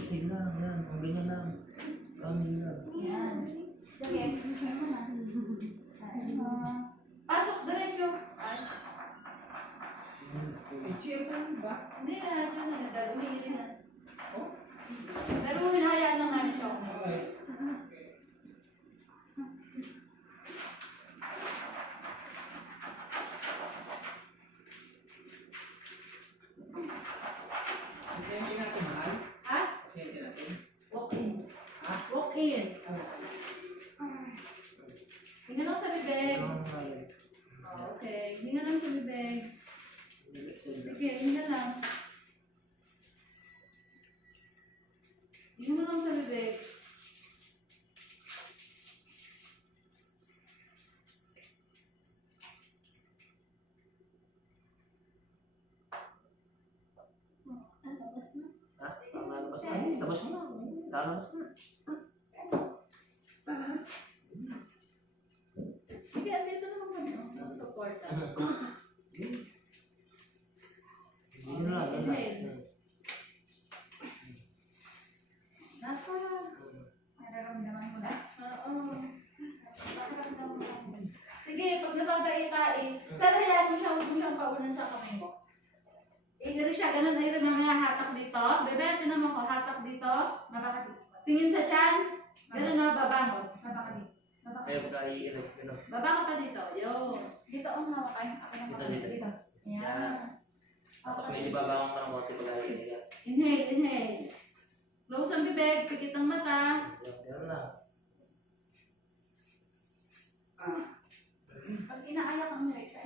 Exhale lang, yan. Ang ganyan lang. Kamil lang. Yan. Sige, exhale mo na. Pasok, diretso. Chill pa rin ba? Hindi na, yun na. Daluhin na. Oh? Daluhin, hayaan lang namin siya. Okay. Siyempre natin, mahal. Ha? Siyempre natin. Walk in. Ha? Walk in. Hinga lang sa bibig. Ang mahal. Oh, okay. Hinga lang sa bibig. Exhale lang. Sige, hinga lang. Hinga mo lang sa bibig. Labas na. Ha? Lalabas na. Ay, labas mo na. Lalabas na. Sige, dito naman kami. Support. Hindi na lang. Nasa. Nararamdaman mo na. Oo. Nararamdaman mo na. Sige, pag natatae-tae, sana hayaan mo siya, huwag mo siyang paunan sa kamay mo. Igari siya, ganun na rin mga hatak dito. Bebe, tinan mo ko, hatak dito. Tingin sa tiyan. Ganun na, babangon. Kaya pagka i-erect ko na. Babangon ka dito. Yo. Dito ang hawakan. Ako na Dito, hawakan. dito. Dito. Yan. Tapos medyo babangon ka ng konti pagka i-erect. Inhale, inhale. Close ang bibig, pikit ang mata. Yan lang. Pag inaayak ang direkta,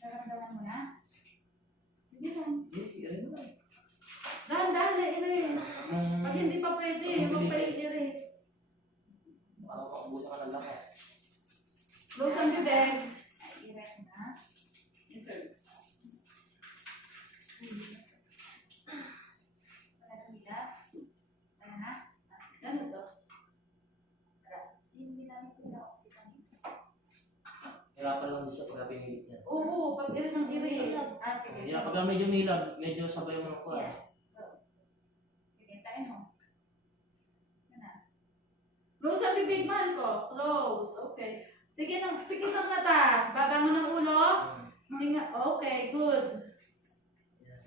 nararamdaman mo na? Sige lang. I-erect mo lang. Dahan-dahan, ire. Pag hindi pa pwede, magpa-ire. Baka makabuta ka ng lakas. Close ang bibig. Ay, ire na. Insert. Wala nang bilat. Wala na. Ano to? Hindi namin ito sa oxygen. Hirapan lang din siya pagka pinilit niya. Oo, pag ire ng ire. Sige. Yeah, pagka medyo nilab, medyo sabay mo ng kuha. Yeah. Sige, tayo mo. Yan na. Close ang bibig man ko. Close. Okay. Tigil ang mata. Babangon ng ulo. Tinga. Okay, good. Yan.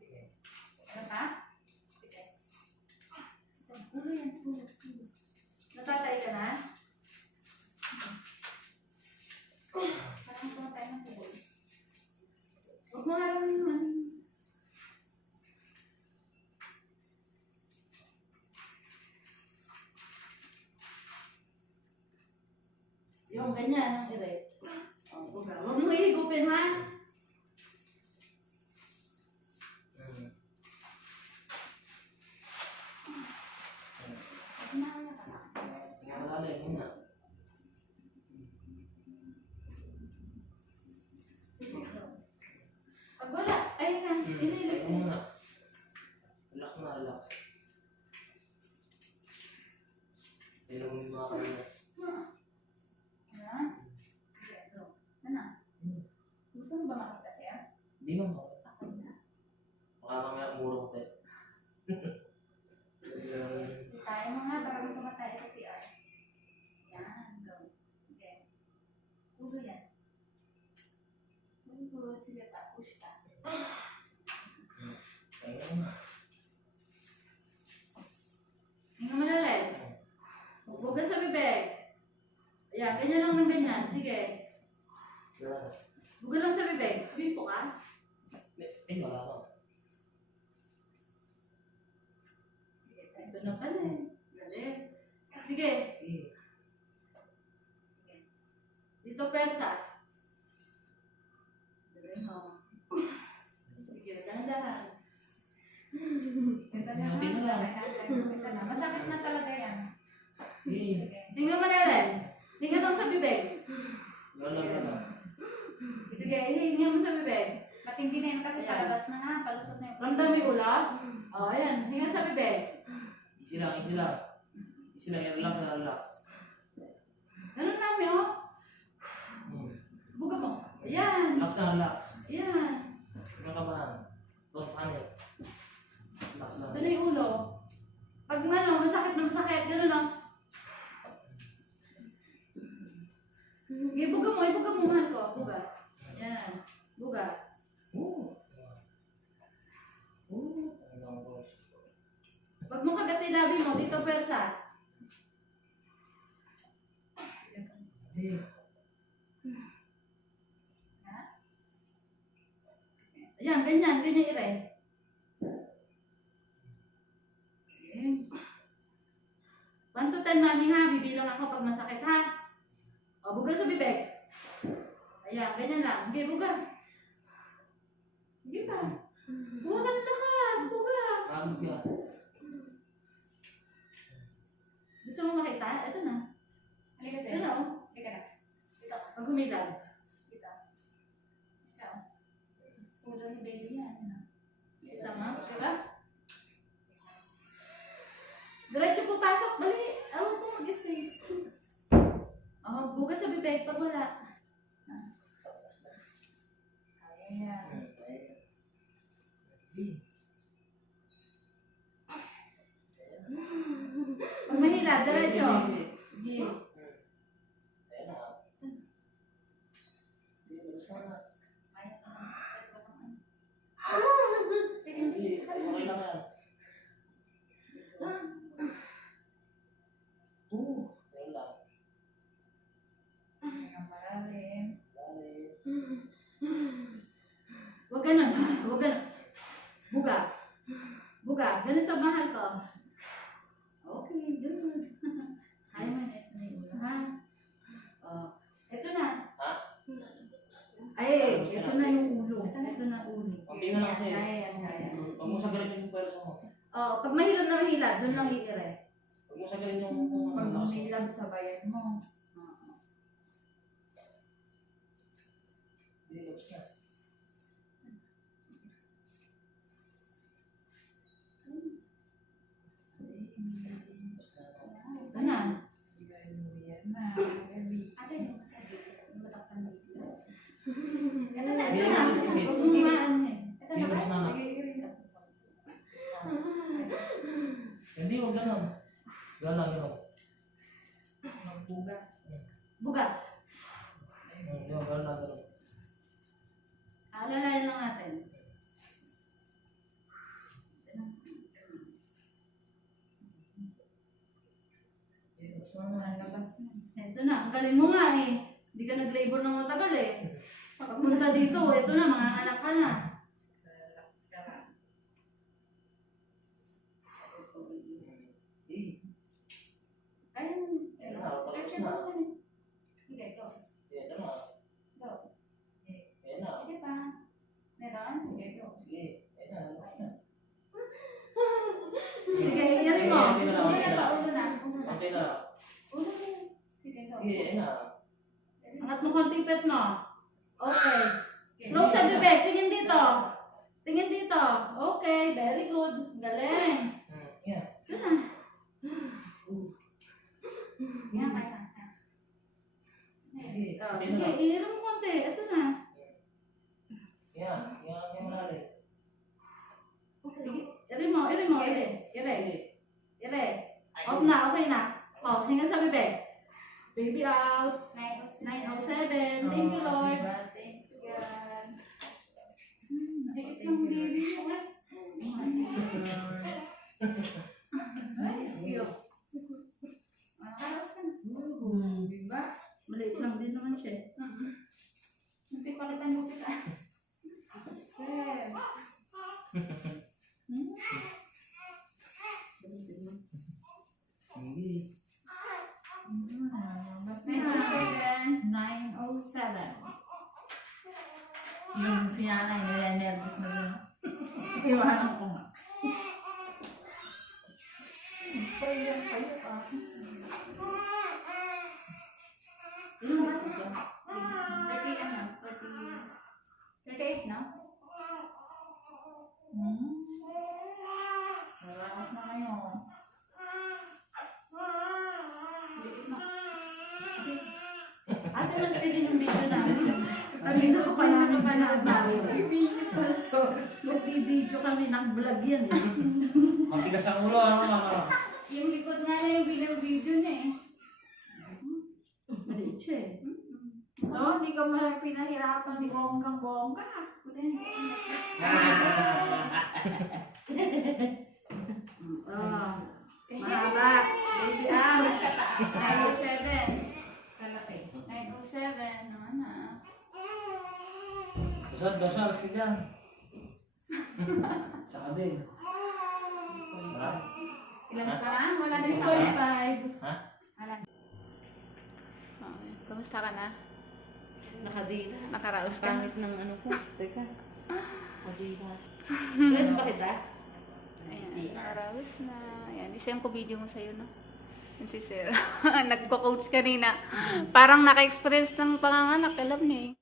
Sige. Ano pa? Sige. Ulo yan. Ulo. Natatay ka na? Parang tumatay ng tuloy. Huwag mo harap naman. Yung ganyan, ang ire. Huwag mo ihigupin, ha? Nangalala mo na. Pag wala, ayun na. Inilig Ayun muna. Relax na, relax. Kailan mo yung mga kanina. Ayan. Sige, go. Ano? Gusto mo ba makita siya? Hindi mo ba? Ako na. Baka mamaya umurong tayo. Tayo mo nga para may tumatay sa CR. Yan, go. Okay. Ulo yan. Good. Sige, push ka. Ayun na. Hinga malalim. Huwag sa bibig. Ayan, ganyan lang ng ganyan. Sige. Bugal lang sa bibig. Humipo ka. Wala ka. Sige, ito na pala eh. Galing. Sige. Sige. Dito pensa. Galing mo. Sige, dahan-dahan. Ito na. Tingnan mo lang. Ito na. Masakit na talaga yan. Sige. Tingnan mo malalim. Tingnan lang sa bibig. Wala. Sige, ihinga mo sa bibig. Matindi na yun kasi Ayan. palabas na nga, palusot na yun. Ramdam mo yung ulam? O, ayan. Hinga sa bibig. Easy lang, easy lang. Easy lang, relax na relax. Ayan. Relax na, relax. Ayan. Huwag kang kabahan. Don't panic. Relax lang. Ito na yung ulo. Pag ano, masakit na masakit, gano'n no? Ibuga mo, mahal ko. Buga. Yan. Buga. Oo. Oo. Ano ba? Pag mo kagat yung labi mo, dito pwersa. Hindi. Ayan, ganyan ire. Okay. 1 to 10, mami ha. Bibilang ako pag masakit ha. O, buga sa bibig. Ayan, ganyan lang. Okay, buga. Sige pa. Buga ka ng lakas. Buga. Pagod ka. Gusto mo makita? Ito na. Halika Ito sa'yo. na, oh. Halika na. Dito. Pag humilag. Dito. Siya. Ulo ni baby yan. Ano? Tama? Diba? Diretso po pasok. Bali. Awan ko mag-stay. Oh, buga sa bibig pag wala. Ayan. Pag mahila, diretso. Sige. Ayan na. Hindi, basta na. Sige, Hindi, sige. okay lang yan. Oo. Ayun lang. Malalim. Dali. Huwag ganun. Huwag ganun. Buga. Buga. Ganito mahal ko. Okay, good. Ay, man, ito na yung ulo, ha? Oh, ito na. Ha? Ay, ito na yung ulo. Ito na ulo. Kunti na lang kasi. Kaya yan, kaya. Huwag mo sagarin yung pwersa mo. Oh, pag mahilot na mahilot, doon lang iire. Huwag mo sagarin yung Pag lakas mo. umilag sa bayan mo. Hindi, labas na. Basta na. Ito na. Ate, yung masabi. Yung matakpan mo sila. Ito na, ito Hindi, na. hindi, hindi. Huwag mo maano eh. Ito Hindi, na ba? labas na. Hindi, huwag ganun. Galang, gano'n. Magbuga. Buga. Yung galang, gano'n. Alalayan lang natin. Basta na. Labas na. Ito na, ang galing mo nga eh. Hindi ka nag-labor ng matagal eh. Pagpunta dito, ito na, mga anak ka na. Eh, Ayun. Ayun na, tapos Stretch na. mo naman eh. Sige, go. yan na. Go. Yan na. Sige pa. Meron? Sige, go. Sige, yan na. Labas na. Sige, iyarin mo. Sige, Ulo na ba? Ulo na. Ulo na. Okay na. Ulo na. Sige, go. Sige, yan na. Angat mo konti pet mo. Okay. Close sa bibig. Tingin dito. Tingin dito. Okay, very good. Galing. Yan. Ito na. Yan, kaya na. Sige, Oh, okay sige, na. iyarin mo konti. Ito na. Yan. Yan, yan malalim. Sige, iyarin mo. Ire. Off na, okay na. Oh, hinga sa bibig. Baby out. 9:07. Thank you, Lord. Thank you, God. Nakikit ng baby mo. Ay, cute. Alas ka na. Diba? Maliit lang din naman siya. Hindi palitan mo kita. Sir. Sige. Mas 9:07. 9:07. Yung sinanay, nire-nervous na din. Iwanan ko nga. Pwede kayo pa. Ilang oras na siya? 38 na? Relax na kayo. Ate, mas kayo yung video namin. Kanina ko pa namin pinapanood. Nagbibideo kami ng vlog yan eh. Matigas ang ulo, ano mga. Yung likod nga na yung video niya eh. Maliit siya eh. No, hindi ka pinahirapan ni bonggang-bongga. Mahaba. Baby Ang. 907. Kalaki. 907. Naman na. Dos oras ka dyan. Saka din. Sarap. Ilan ka? Wala na yung 45. Ha? Wala. Kamusta ka na? Nakadila. Nakaraos ka? Pangit ng ano ko. Teka. Nakadila. Red ba kita? Ayan, nakaraos na. Ayan, isang ko video mo sa'yo, no? Yun si Sir. Nagko-coach kanina. Parang naka-experience ng panganganak. Alam niya eh.